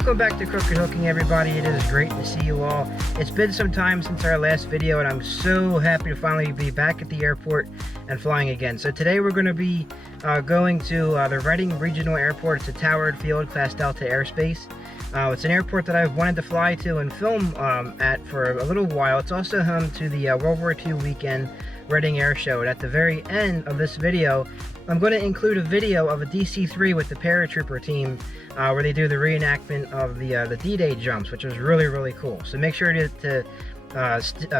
Welcome back to Crooked Hooking, everybody. It is great to see you all. It's been some time since our last video, and I'm so happy to finally be back at the airport and flying again. So today we're going to be going to the Reading Regional Airport. It's a towered field, Class Delta airspace. It's an airport that I've wanted to fly to and film at for a little while. It's also home to the World War II weekend Reading Air Show. And at the very end of this video, I'm going to include a video of a DC-3 with the paratrooper team where they do the reenactment of the D-Day jumps, which was really, really cool. So make sure to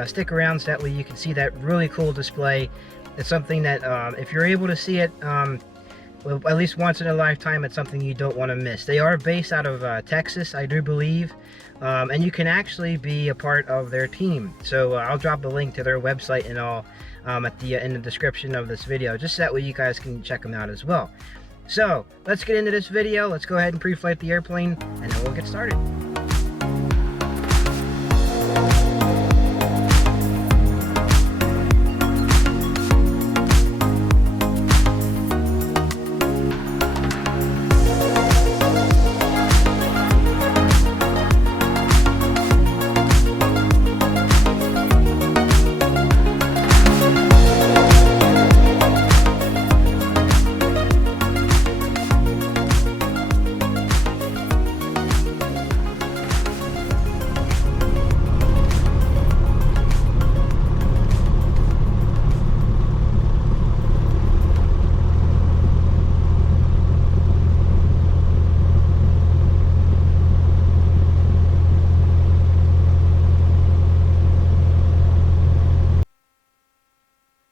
stick around so that way you can see that really cool display. It's something that if you're able to see it at least once in a lifetime, it's something you don't want to miss. They are based out of Texas, I do believe, and you can actually be a part of their team. So I'll drop a link to their website and all in the description of this video, just so that way you guys can check them out as well. So let's get into this video. Let's go ahead and pre-flight the airplane, and then we'll get started.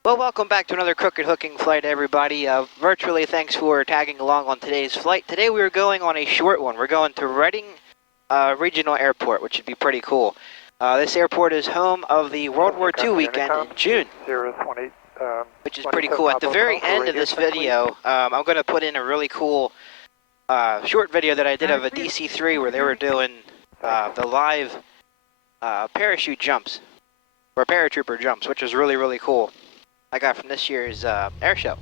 Well, welcome back to another Crooked Hooking flight, everybody. Virtually, thanks for tagging along on today's flight. Today we are going on a short one. We're going to Reading Regional Airport, which should be pretty cool. This airport is home of the World War II weekend in June, which is pretty cool. At the very end of this video, I'm going to put in a really cool short video that I did of a DC-3 where they were doing the live parachute jumps, or paratrooper jumps, which was really, really cool. I got from this year's air show.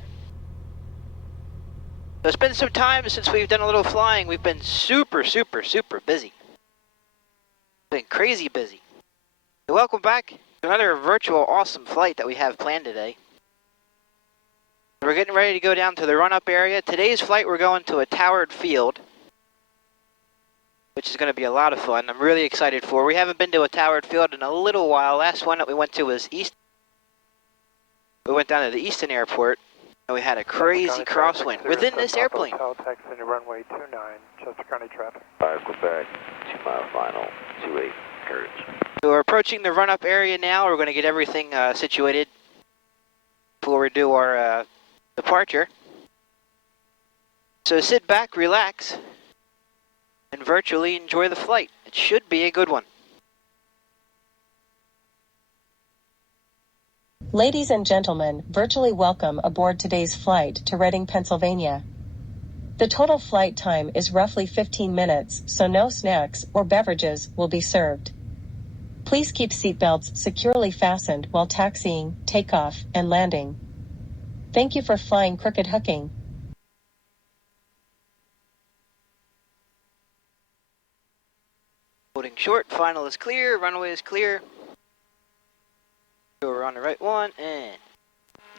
So it's been some time since we've done a little flying. We've been super, super, super busy. Been crazy busy. So welcome back to another virtual awesome flight that we have planned today. We're getting ready to go down to the run-up area. Today's flight we're going to a towered field, which is going to be a lot of fun. I'm really excited for. We haven't been to a towered field in a little while. Last one that we went to was East. We went down to the Easton Airport, and we had a crazy crosswind within this airplane. Runway 29, Chester County traffic. 5 Quebec, 2 mile final, 28 hertz. So we're approaching the run-up area now. We're going to get everything situated before we do our departure. So sit back, relax, and virtually enjoy the flight. It should be a good one. Ladies and gentlemen, virtually welcome aboard today's flight to Reading, Pennsylvania. The total flight time is roughly 15 minutes, so no snacks or beverages will be served. Please keep seatbelts securely fastened while taxiing, takeoff, and landing. Thank you for flying Crooked Hooking. Holding short, final is clear, runway is clear. We're on the right one, and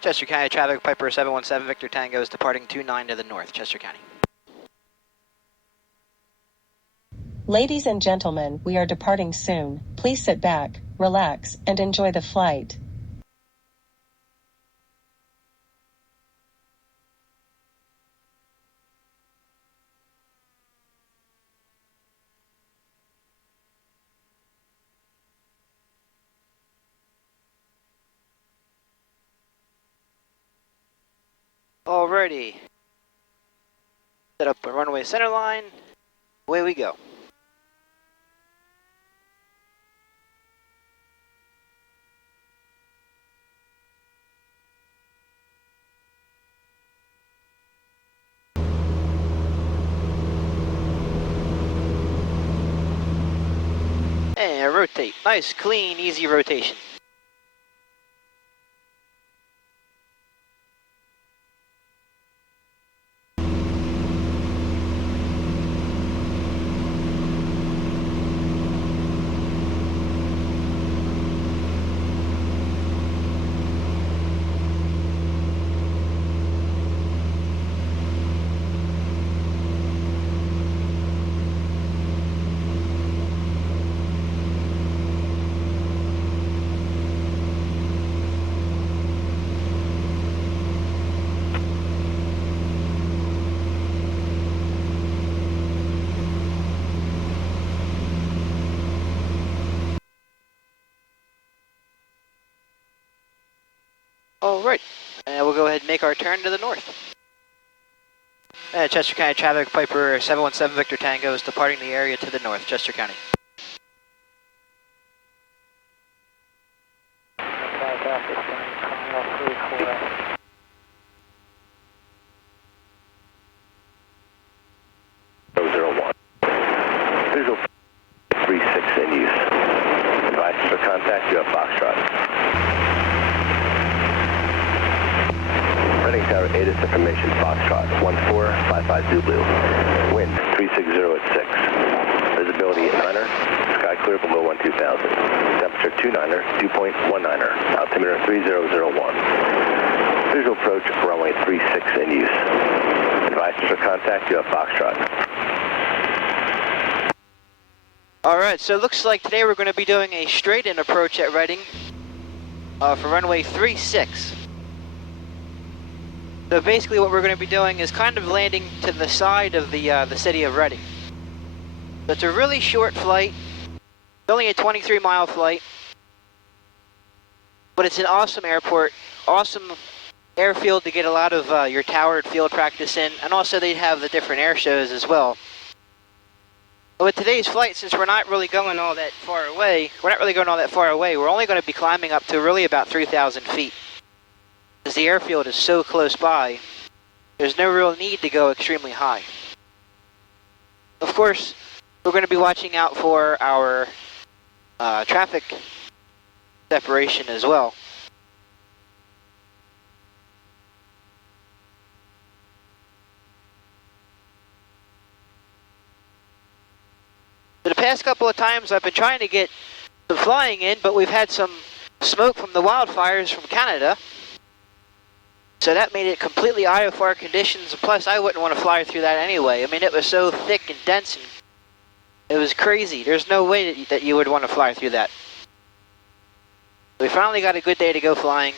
Chester County traffic, Piper 717, Victor Tango is departing 29 to the north, Chester County. Ladies and gentlemen, we are departing soon. Please sit back, relax, and enjoy the flight. Alrighty. Set up a runway center line. Away we go. And rotate. Nice, clean, easy rotation. All right, and we'll go ahead and make our turn to the north. Chester County traffic, Piper 717 Victor Tango is departing the area to the north, Chester County. Visual 36 in use. Devices for contact, you have Foxtrot. Reading Tower 8 is information, Foxtrot 1455 Zulu. Wind 360 at 6. Visibility 9er, sky clear below 12,000. Temperature 29er, dew point 19er. Altimeter 3001. Visual approach, runway 36 in use. Devices for contact, you have Foxtrot. Alright, so it looks like today we're going to be doing a straight-in approach at Reading for runway 36. So basically what we're going to be doing is kind of landing to the side of the city of Reading. So it's a really short flight. It's only a 23-mile flight. But it's an awesome airport, awesome airfield to get a lot of your towered field practice in, and also they have the different air shows as well. With today's flight, since we're not really going all that far away, we're only going to be climbing up to really about 3,000 feet. As the airfield is so close by, there's no real need to go extremely high. Of course, we're going to be watching out for our traffic separation as well. The past couple of times I've been trying to get some flying in, but we've had some smoke from the wildfires from Canada. So that made it completely IFR conditions, and plus I wouldn't want to fly through that anyway. I mean, it was so thick and dense, and it was crazy. There's no way that you would want to fly through that. We finally got a good day to go flying.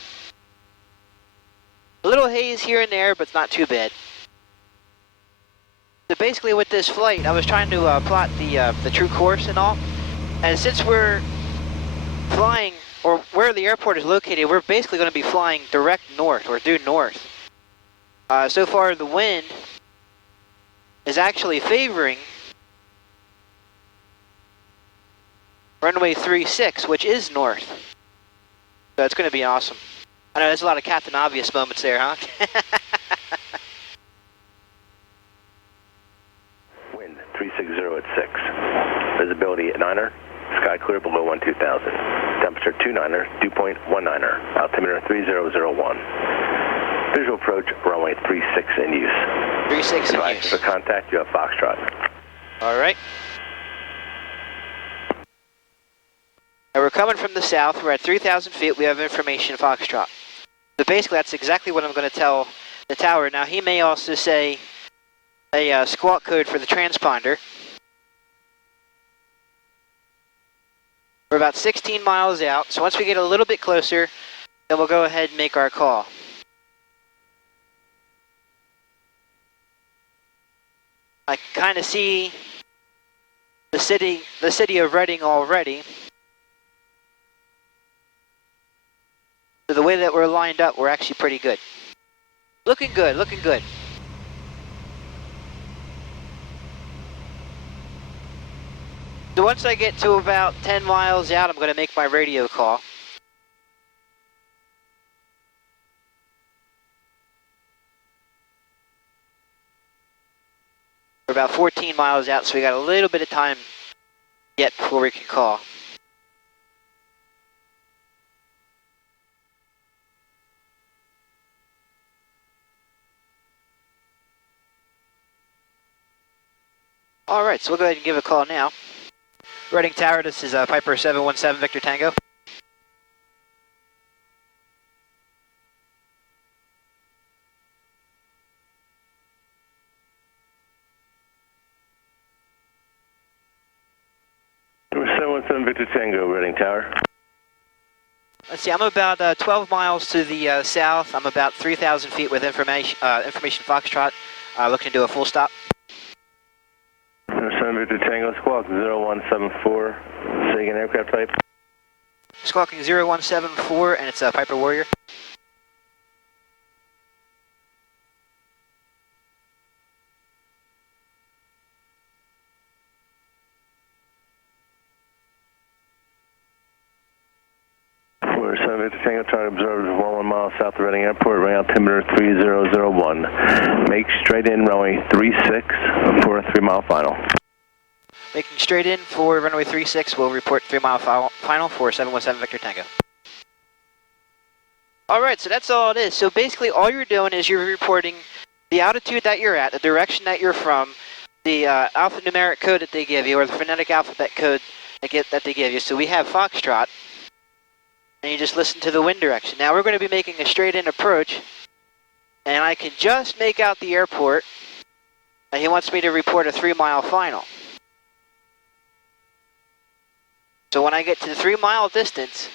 A little haze here and there, but it's not too bad. So basically with this flight, I was trying to plot the true course and all. And since we're flying, or where the airport is located, we're basically going to be flying direct north, or due north. So far the wind is actually favoring runway 36, which is north. So it's going to be awesome. I know there's a lot of Captain Obvious moments there, huh? Wind 360 at 6. Visibility 9er, sky clear below 12,000. Temperature 29er, dew point 19er. Altimeter 3001. Visual approach, runway 36 in use. 36 in Device use. for contact, you have Foxtrot. All right. Now we're coming from the south. We're at 3,000 feet. We have information Foxtrot. So basically that's exactly what I'm going to tell the tower. Now he may also say a squawk code for the transponder. We're about 16 miles out, so once we get a little bit closer, then we'll go ahead and make our call. I can kind of see the city of Reading already. So the way that we're lined up, we're actually pretty good. Looking good, looking good. So once I get to about 10 miles out, I'm going to make my radio call. We're about 14 miles out, so we got a little bit of time yet before we can call. All right, so we'll go ahead and give a call now. Reading Tower, this is Piper 717 Victor Tango. Number 717 Victor Tango, Reading Tower. Let's see, I'm about 12 miles to the south. I'm about 3,000 feet with information Foxtrot, looking to do a full stop. Number 7 Victor Tango, squawk 0174, Sagan aircraft type. Squawking 0174, and it's Piper Warrior. 7 Victor Tango, trying to observe 1 mile south of Reading Airport, running altimeter 3001. Make straight in runway 36 for a 3 mile final. Making straight in for runway 36, we'll report 3 mile final for 717 Victor Tango. Alright, so that's all it is. So basically all you're doing is you're reporting the altitude that you're at, the direction that you're from, the alphanumeric code that they give you, or the phonetic alphabet code that they give you. So we have Foxtrot, and you just listen to the wind direction. Now we're going to be making a straight in approach, and I can just make out the airport, and he wants me to report a 3 mile final. So when I get to the 3 mile distance,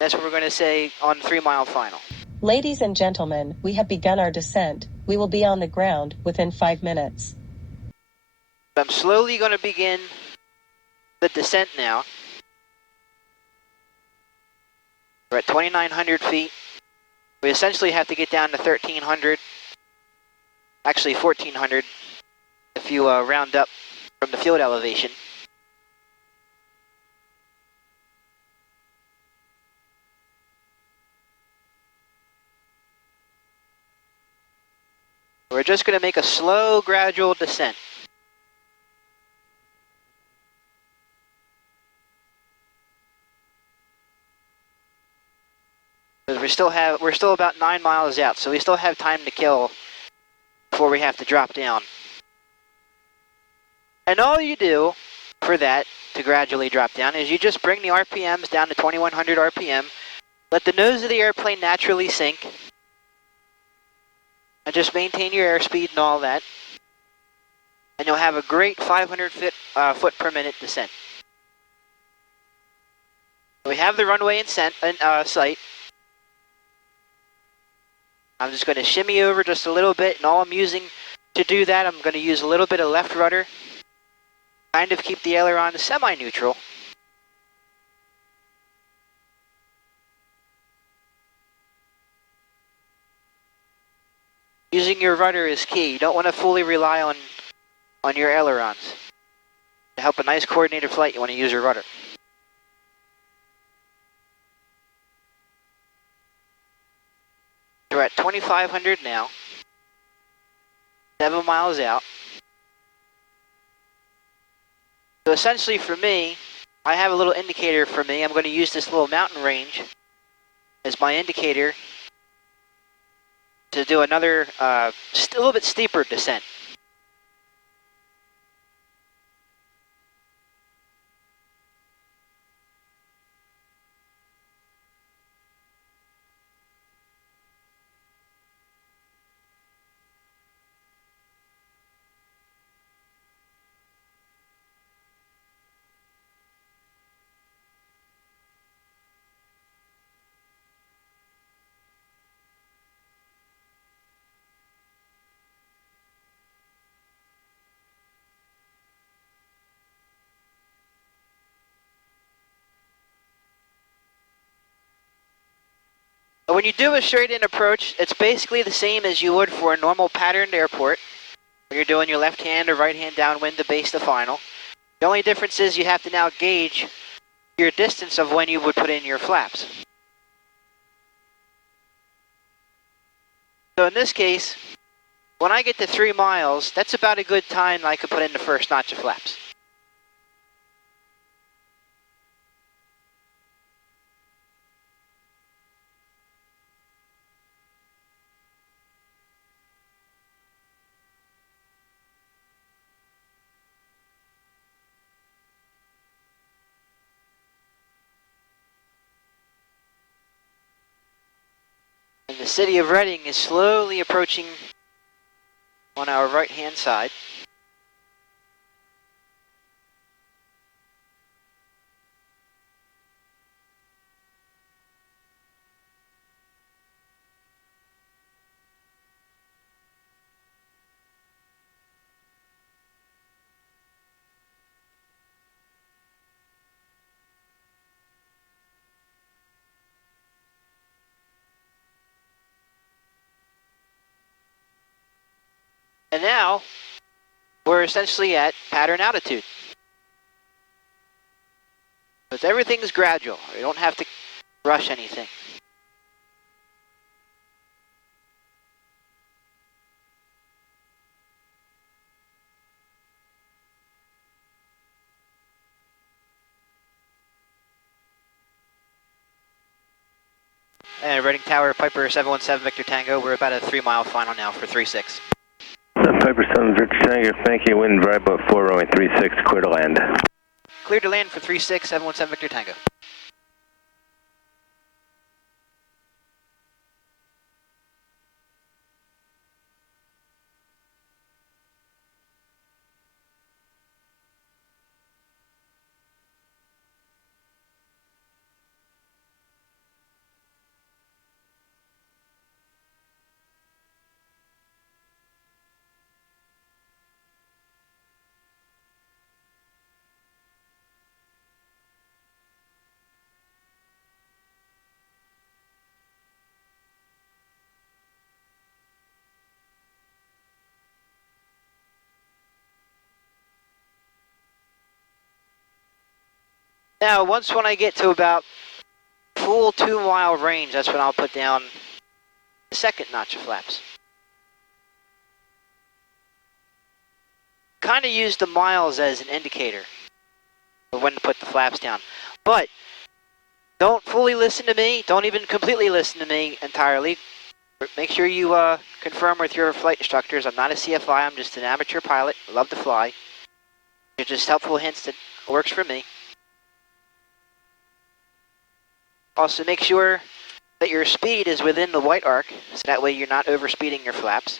that's what we're going to say on the 3 mile final. Ladies and gentlemen, we have begun our descent. We will be on the ground within 5 minutes. I'm slowly going to begin the descent now. We're at 2,900 feet. We essentially have to get down to 1,300, actually 1,400 if you round up from the field elevation. We're just going to make a slow, gradual descent. Because we're still about 9 miles out, so we still have time to kill before we have to drop down. And all you do for that, to gradually drop down, is you just bring the RPMs down to 2,100 RPM, let the nose of the airplane naturally sink, and just maintain your airspeed and all that, and you'll have a great 500 foot per minute descent. We have the runway in sight. I'm just going to shimmy over just a little bit, and all I'm using to do that, I'm going to use a little bit of left rudder, kind of keep the aileron semi-neutral. Using your rudder is key. You don't want to fully rely on your ailerons. To help a nice coordinated flight, you want to use your rudder. We're at 2,500 now, 7 miles out. So essentially for me, I have a little indicator for me. I'm going to use this little mountain range as my indicator to do another, a little bit steeper descent. When you do a straight-in approach, it's basically the same as you would for a normal patterned airport, when you're doing your left hand or right hand downwind to base the final. The only difference is you have to now gauge your distance of when you would put in your flaps. So in this case, when I get to 3 miles, that's about a good time I could put in the first notch of flaps. And the city of Reading is slowly approaching on our right-hand side. And now, we're essentially at pattern altitude. But everything's gradual. You don't have to rush anything. And Reading Tower, Piper 717 Victor Tango. We're about a 3-mile final now for 3-6. Piper 7 Victor Tango, thank you. Wind dry boat 4 runway 36, clear to land. Clear to land for 3-6, 717 Victor Tango. Now, when I get to about full 2-mile range, that's when I'll put down the second notch of flaps. Kind of use the miles as an indicator of when to put the flaps down. But don't fully listen to me. Don't even completely listen to me entirely. Make sure you confirm with your flight instructors. I'm not a CFI. I'm just an amateur pilot. I love to fly. They're just helpful hints that works for me. Also, make sure that your speed is within the white arc, so that way you're not overspeeding your flaps.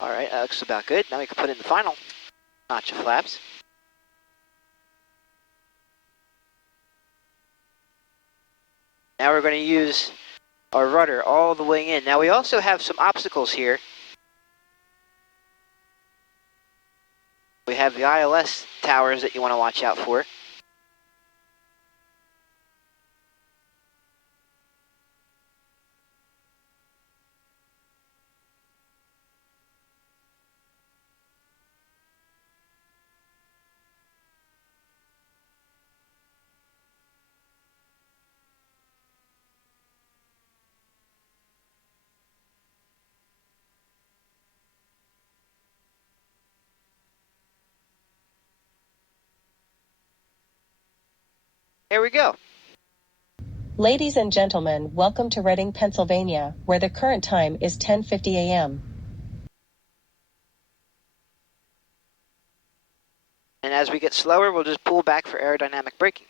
All right, that looks about good. Now we can put in the final notch of flaps. Now we're going to use our rudder all the way in. Now we also have some obstacles here. We have the ILS towers that you want to watch out for. Here we go. Ladies and gentlemen, welcome to Reading, Pennsylvania, where the current time is 10:50 a.m. And as we get slower, we'll just pull back for aerodynamic braking.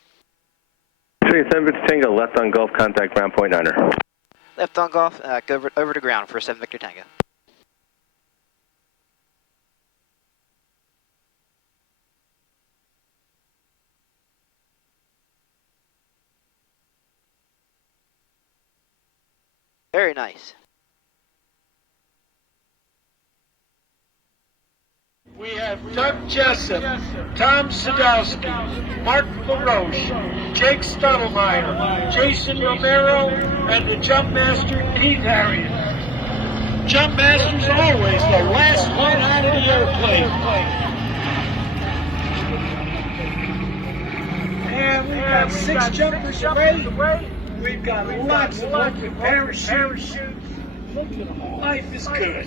37 Victor Tango, left on Gulf, contact ground point under. Left on Golf, go over to ground for 7 Victor Tango. Very nice. We have Doug Jessup, Tom Sadowski, Mark LaRoche, Jake Stottlemyre, Jason Romero, and the jump master, Keith Harriet. Jump master's always the last one out of the airplane. And we've got 6 jumpers away. We've got lots of open parachutes. Life is good.